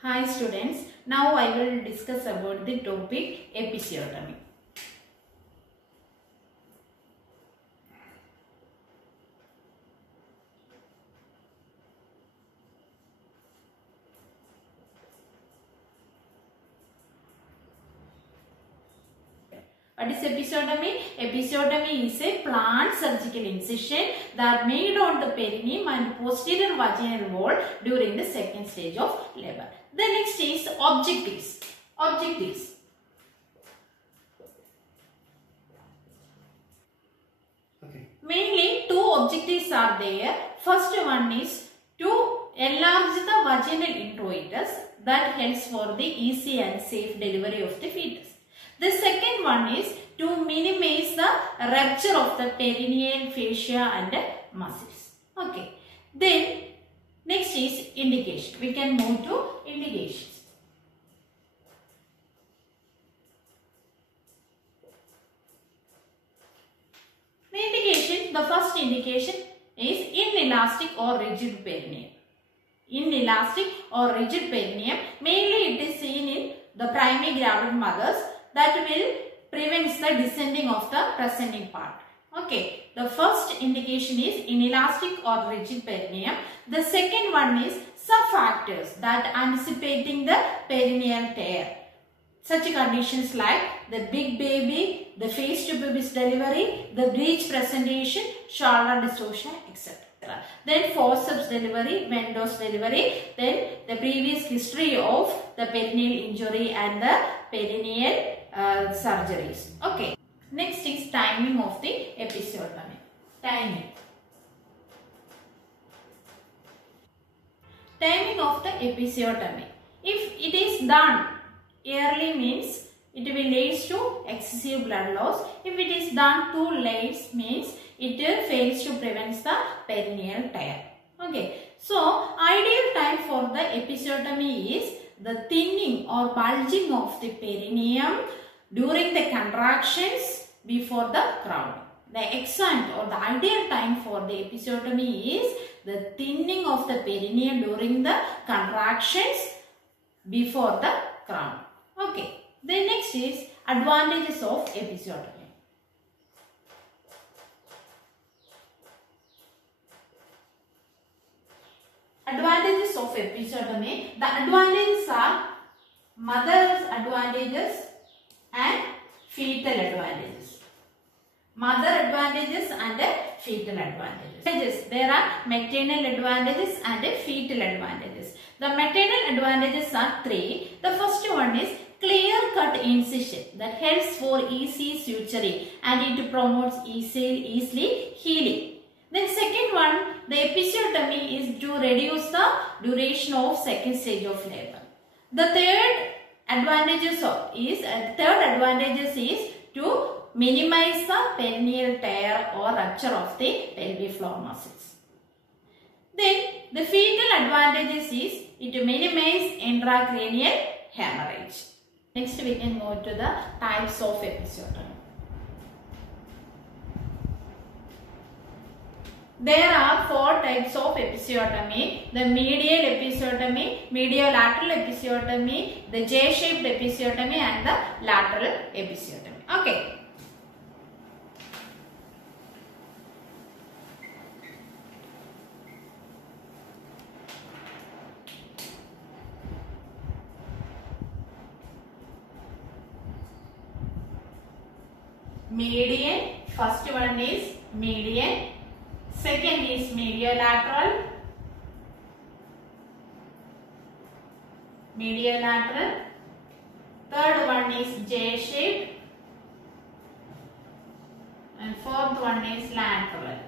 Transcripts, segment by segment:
Hi students, now I will discuss about the topic episiotomy. What is episiotomy? Episiotomy is a planned surgical incision that made on the perineum and posterior vaginal wall during the second stage of labor. The next is objectives. Objectives. Mainly two objectives are there. First one is to enlarge the vaginal introitus that helps for the easy and safe delivery of the fetus. The second one is to minimize the rupture of the perineal fascia and muscles. Okay. Then next is indication. We can move to indications. The indication, the first indication is inelastic or rigid perineum. Inelastic or rigid perineum, mainly it is seen in the primary gravid mothers, that will prevent the descending of the presenting part. Okay, the first indication is inelastic or rigid perineum. The second one is some factors that anticipating the perineal tear. Such conditions like the big baby, the face to pubis delivery, the breech presentation, shoulder distortion, etc. Then forceps delivery, Mendos delivery, then the previous history of the perineal injury and the perineal surgeries. Okay. Next is timing of the episiotomy. Timing. Timing of the episiotomy. If it is done early, means it will lead to excessive blood loss. If it is done too late, means it fails to prevent the perineal tear. Okay. So ideal time for the episiotomy is the thinning or bulging of the perineum during the contractions before the crowning. The excellent or the ideal time for the episiotomy is the thinning of the perineum during the contractions before the crowning. Okay. The next is advantages of episiotomy. Advantages of episiotomy. The advantages are mother's advantages and fetal advantages. Mother advantages and fetal advantages. There are maternal advantages and fetal advantages. The maternal advantages are three. The first one is clear-cut incision that helps for easy suturing and it promotes easily healing. Then second one, the episiotomy is to reduce the duration of second stage of labor. The third advantages is to minimize the perineal tear or rupture of the pelvic floor muscles. Then the fetal advantages is it minimize intracranial hemorrhage. Next we can move to the types of episiotomy. There are four types of episiotomy: the medial episiotomy, mediolateral episiotomy, the J-shaped episiotomy and the lateral episiotomy. Okay. Median, first one is median, second is mediolateral, third one is J-shaped and fourth one is lateral.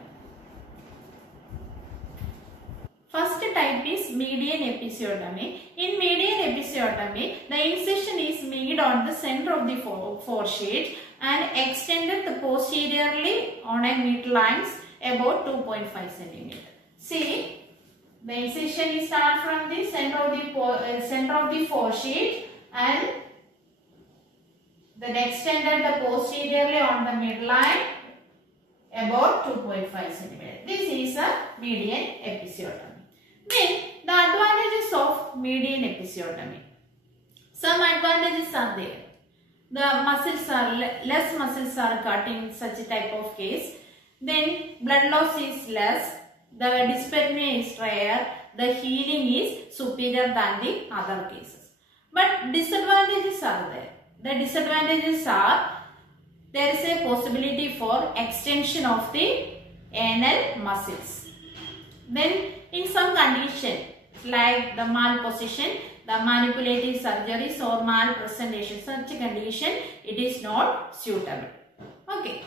First type is median episiotomy. In median episiotomy, the incision is made on the center of the foresheet and extended posteriorly on a midline about 2.5 cm. See, the incision is start from the center of the foresheet and then extended posteriorly on the midline about 2.5 cm. This is a median episiotomy. Then the The advantages of median episiotomy. Some advantages are there. The muscles are less muscles are cut in such a type of case. Then blood loss is less. The dyspareunia is rare. The healing is superior than the other cases. But disadvantages are there. The disadvantages are there is a possibility for extension of the anal muscles. Then in some condition like the malposition, the manipulative surgeries or malpresentation, such a condition it is not suitable. Okay.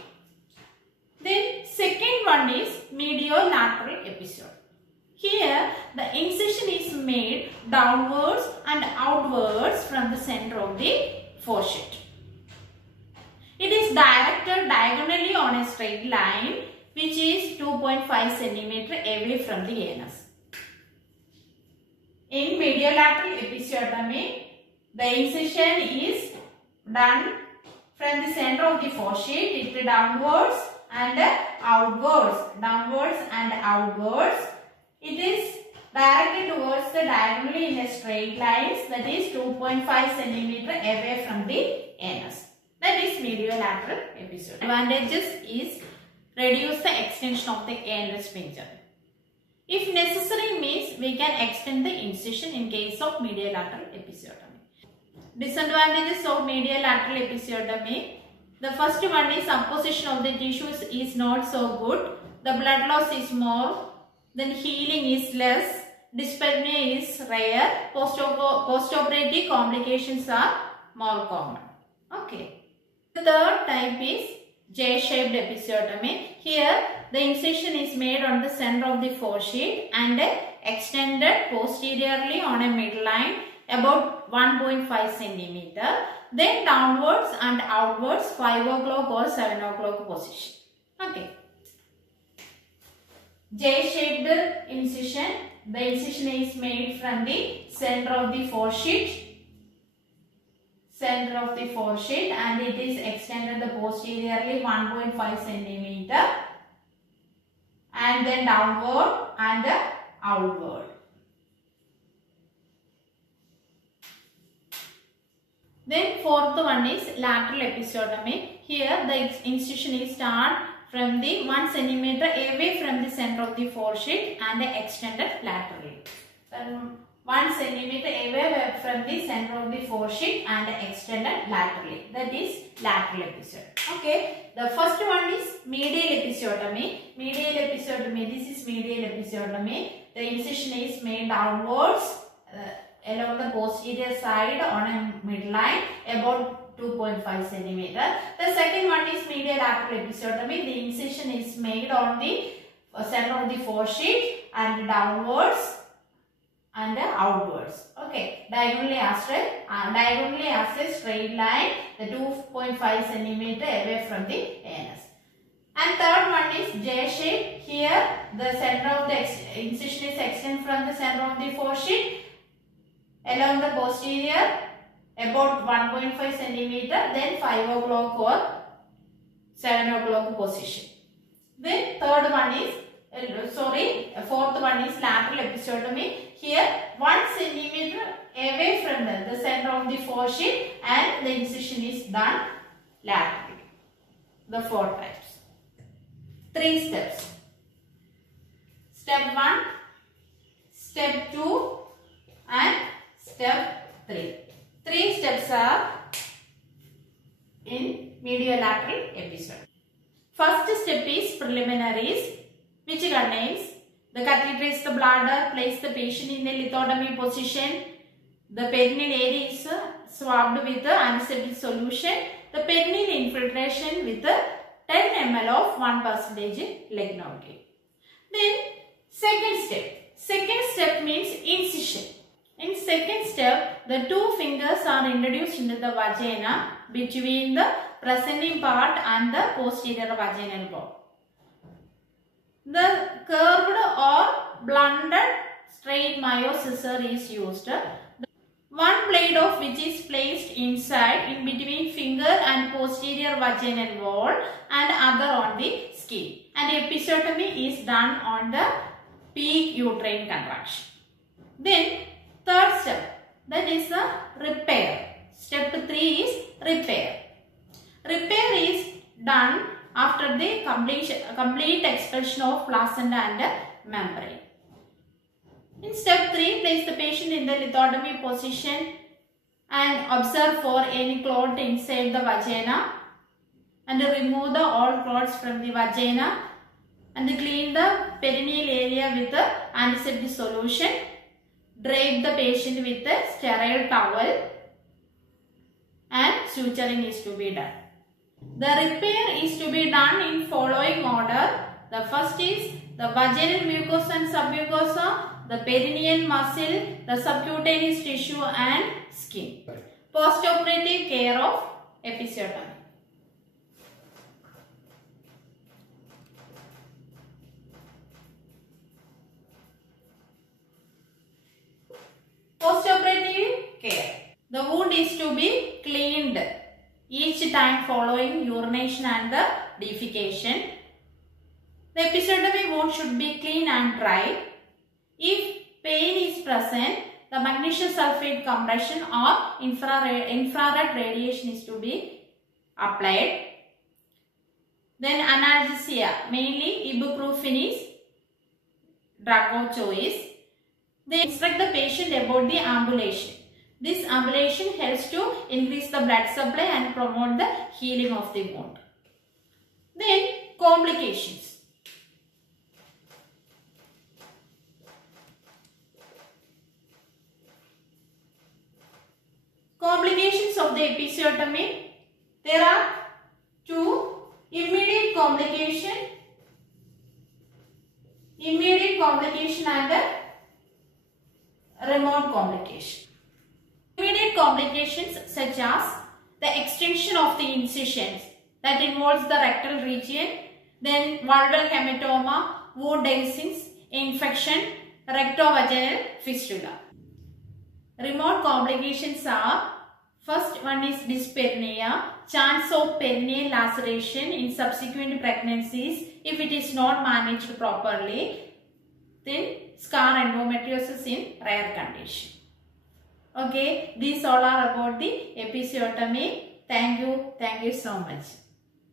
Then second one is mediolateral episode. Here the incision is made downwards and outwards from the center of the foresheet. It is directed diagonally on a straight line which is 2.5 cm away from the anus. In mediolateral episiotomy, the incision is done from the center of the foresheet, it downwards and outwards, downwards and outwards. It is directed towards the diagonally in a straight lines, that is 2.5 cm away from the anus. That is mediolateral episode. Advantages is reduce the extension of the anal sphincter. If necessary means we can extend the incision in case of mediolateral episiotomy. Disadvantages of mediolateral episiotomy. The first one is supposition of the tissues is not so good. The blood loss is more. Then healing is less. Dyspareunia is rare. Postoperative complications are more common. Okay. The third type is J-shaped episiotomy. Here the incision is made on the center of the foresheet and extended posteriorly on a midline about 1.5 cm. Then downwards and outwards 5 o'clock or 7 o'clock position. Okay. J-shaped incision. The incision is made from the center of the foresheet. And it is extended posteriorly 1.5 cm and then downward and outward. Then fourth one is lateral episiotomy. Here the incision is done from the 1 cm away from the center of the foresheet and extended laterally. 1 cm away from the center of the foresheet and extended laterally. That is lateral episode. Okay. The first one is medial episiotomy. Medial episiotomy. This is medial episiotomy. The incision is made downwards along the posterior side on a midline about 2.5 cm. The second one is medial lateral episiotomy. The incision is made on the center of the foresheet and downwards and outwards. Okay, diagonally as a straight line, the 2.5 cm away from the anus. And third one is J shape. Here the center of the incision is extended from the center of the foresheet along the posterior about 1.5 cm, then 5 o'clock or 7 o'clock position. Then fourth one is lateral episiotomy. Here 1 cm away from the center of the foresheet and the incision is done laterally. The four types. 3 steps. Step 1, step 2 and step 3. 3 steps are in mediolateral episode. First step is preliminaries, which contains the catheterize the bladder, place the patient in a lithotomy position. The perineal area is swabbed with the antiseptic solution. The perineal infiltration with the 10 ml of 1% lignocaine. Then second step. Second step means incision. In second step, the 2 fingers are introduced into the vagina between the presenting part and the posterior vaginal wall. The curved or blunted straight Mayo scissor is used. One blade of which is placed inside in between finger and posterior vaginal wall and other on the skin. And episiotomy is done on the peak uterine contraction. Then third step, that is the repair. Step 3 is repair. Repair is done after the complete expulsion of placenta and membrane. In step 3, place the patient in the lithotomy position and observe for any clot inside the vagina, and remove all clots from the vagina and clean the perineal area with the antiseptic solution. Drape the patient with a sterile towel and suturing is to be done. The repair is to be done in following order. The first is the vaginal mucosa and submucosa, the perineal muscle, the subcutaneous tissue and skin. Postoperative care of episiotomy. Postoperative care. The wound is to be cleaned each time following urination and the defecation. The episiotomy wound should be clean and dry. If pain is present, the magnesium sulfate compression or infrared radiation is to be applied. Then analgesia, mainly ibuprofen is drug of choice. They instruct the patient about the ambulation. This ambulation helps to increase the blood supply and promote the healing of the wound. Then complications. Complications of the episiotomy. There are two: immediate complication and remote complication. Immediate complications such as the extension of the incisions that involves the rectal region, then vulval hematoma, wound edgings, infection, rectovaginal fistula. Remote complications are: first one is dyspareunia, chance of perineal laceration in subsequent pregnancies if it is not managed properly. Then scar endometriosis in rare condition. Okay, these all are about the episiotomy. Thank you so much.